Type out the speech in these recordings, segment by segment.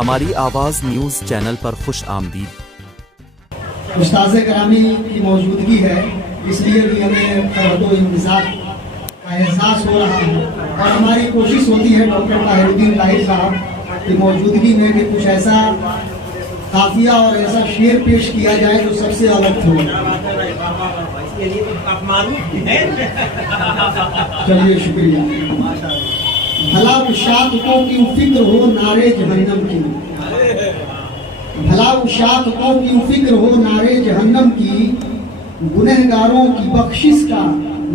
हमारी आवाज़ news channel पर खुश आमदीद। उस्ताज़ करामी की मौजूदगी है, इसलिए भी हमें फर्हत इंतज़ार का एहसास हो रहा है और हमारी कोशिश होती है डॉक्टर ताहिरुद्दीन लाहिर साहब की मौजूदगी में कि कुछ ऐसा काफिया और ऐसा शेर पेश किया जाए जो सबसे अलग हो। चलिए, शुक्रिया। भला उशातों की फिक्र हो नारे जहन्नम की, भला उशातों की फिक्र हो नारे जहन्नम की, गुनहगारों की बख्शिश का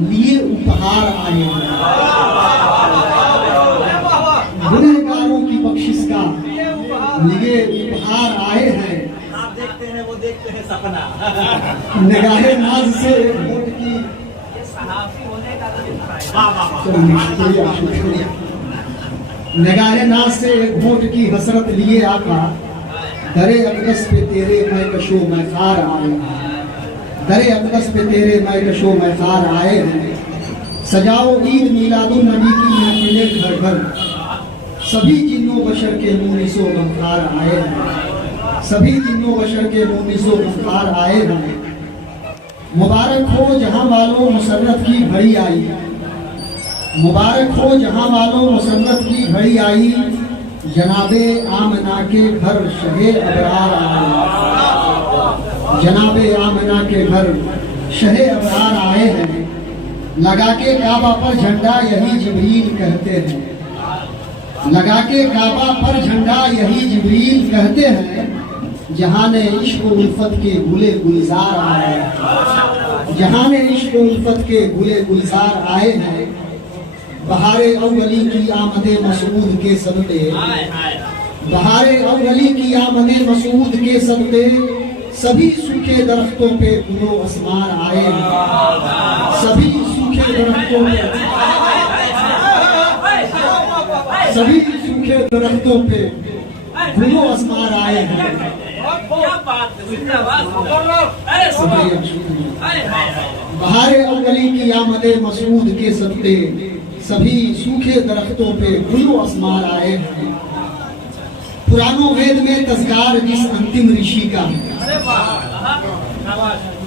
लिए उपहार आए, गुनहगारों की बख्शिश का लिए उपहार आए हैं। आप देखते हैं वो देखते हैं सपना, निगाहे नाज से वोट की निगाहे नाज से एक वोट की हसरत लिए आका, दरे अकदस पे तेरे मैं कशो मैं खार आए, दरे अकदस पे तेरे मैं कशो मैं खार आए हैं। सजाओ ईद मीलादुन नबी की महफिलें घर घर, सभी जिन्नों बशर के मुनिसो गमखार आए हैं, सभी जिन्नों बशर के मुनिसो गमखार आए हैं। मुबारक हो जहां वालों मुसर्रत की घड़ी आई, मुबारक हो जहां वालों मुसर्रत की घड़ी आई, जनाबे आमना के घर शहे अबरार आए, जनाबे आमना के घर शहे अबरार आए हैं। लगा के काबा पर झंडा यही जिब्रील कहते हैं, लगा के काबा पर झंडा यही जिब्रील कहते हैं। जहाने इश्क उल्फत के गुले गुलजार आए, जहाने इश्क उल्फत के गुले गुलजार आए हैं। बहारे अव्वली की आमदे मसूद के सदके, बहारे अव्वली की आमदे मसूद के सदके, सभी सूखे दरख्तों पे गुलो असमार आए हैं, सभी सूखे दरख्तों पे, सभी सूखे दरख्तों पे गुलो असमार आए हैं। बहारे अव्वली की आमदे मसूद के सदके, सभी सूखे दरख्तों पे गुलो असमार आए हैं। पुरानो वेद में तज़कार जिस अंतिम ऋषि का है,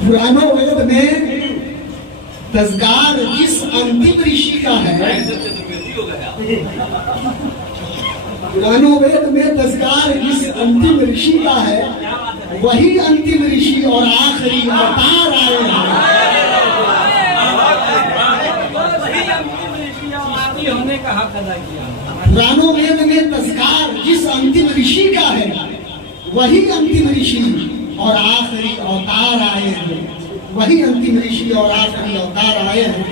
पुरानो वेद में तज़कार जिस अंतिम ऋषि का है, पुरानो वेद में तज़कार जिस अंतिम ऋषि का है, वही अंतिम ऋषि और आखिरी अवतार आए हैं। पुरानो वेद में तज़कार जिस अंतिम ऋषि का है, वही अंतिम ऋषि और आखिरी अवतार आए हैं, वही अंतिम ऋषि और आखिरी अवतार आए हैं।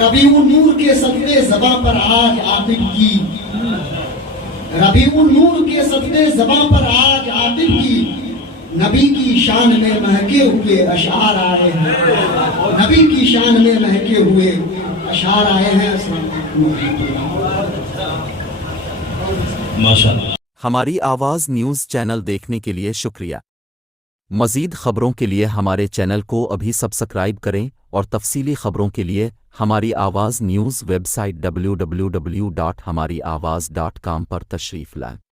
रबीउन नूर के सदके ज़बां पर आज आतिफ की, रबीउन नूर के सदके ज़बां पर आज आतिफ की, नबी की शान में महके हुए अशार आए हैं, नबी की शान में महके हुए अशार आए हैं। माशाअल्लाह। हमारी आवाज़ न्यूज़ चैनल देखने के लिए शुक्रिया। मज़ीद ख़बरों के लिए हमारे चैनल को अभी सब्सक्राइब करें और तफसीली ख़बरों के लिए हमारी आवाज़ न्यूज़ वेबसाइट www.hamariawaz.com पर तशरीफ़ लाएं।